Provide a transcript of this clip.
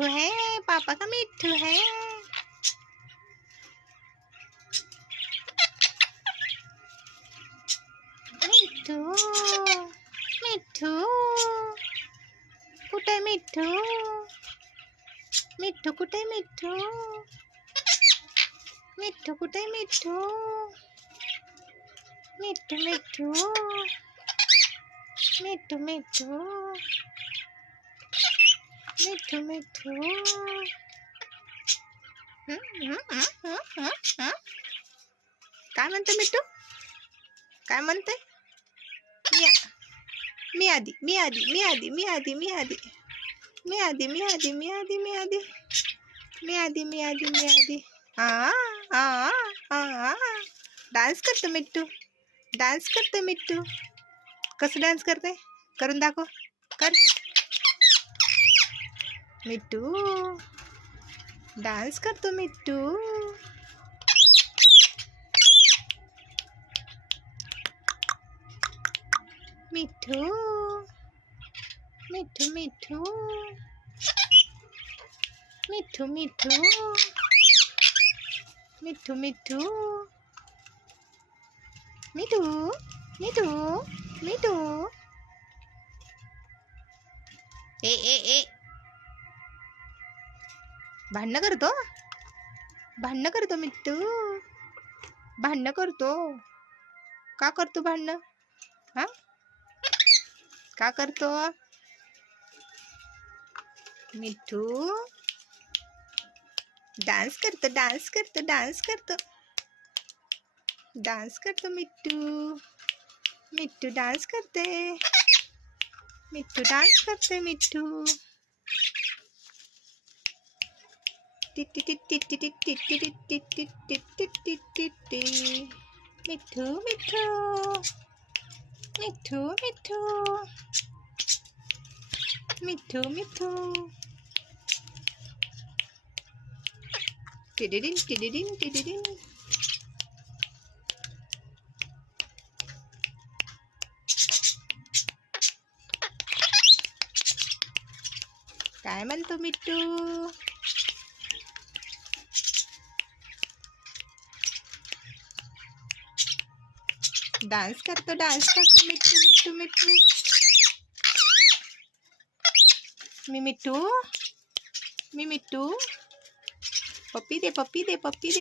मिट्ठू है, पापा का मिट्ठू है। मिट्ठू मिट्ठू कुठे मिट्ठू? मिट्ठू कुठे मिट्ठू? मिट्ठू कुठे मिट्ठू? मिट्ठू मिट्ठू मिट्ठू मिट्ठू मिट्ठू मिट्ठू काय म्हणते मिट्टू? काय म्हणते? मी आधी मी आधी मी आधी मी आधी मी आधी मी आधी मी आधी मी आधी मी आधी मी आधी मी आधी मी आधी डान्स करतो मिट्टू, डान्स करते मिट्टू. कसं डान्स करते? करून दाखव. कर मिट्टू, डान्स करतो मिट्टू. मिट्ठू मिट्ठू मिट्ठू मिट्ठू मिट्ठू मिट्ठू मिट्ठू मिट्ठू मिट्ठू मिट्ठू ए ए ए भांडणं करतो, भांडणं करतो मिट्टू, भांडणं करतो. का करतो भांडणं? हा, का करतो? मिट्टू डान्स करतो, डान्स करतो, डान्स करतो, डान्स करतो मिट्टू. मिट्टू डान्स करते, मिट्टू डान्स करते मिट्टू. मिट्टू मिट्टू मिट्टू मिट्टू मिट्टू मिट्टू टिडिडिन टिडिडिन टिडिडिन. काय म्हणतो मिट्टू? डान्स करतो मिट्टू मिट्टू मिट्टू. मी मिट्टू, मी मिट्टू. पप्पी दे पप्पी दे पप्पी दे.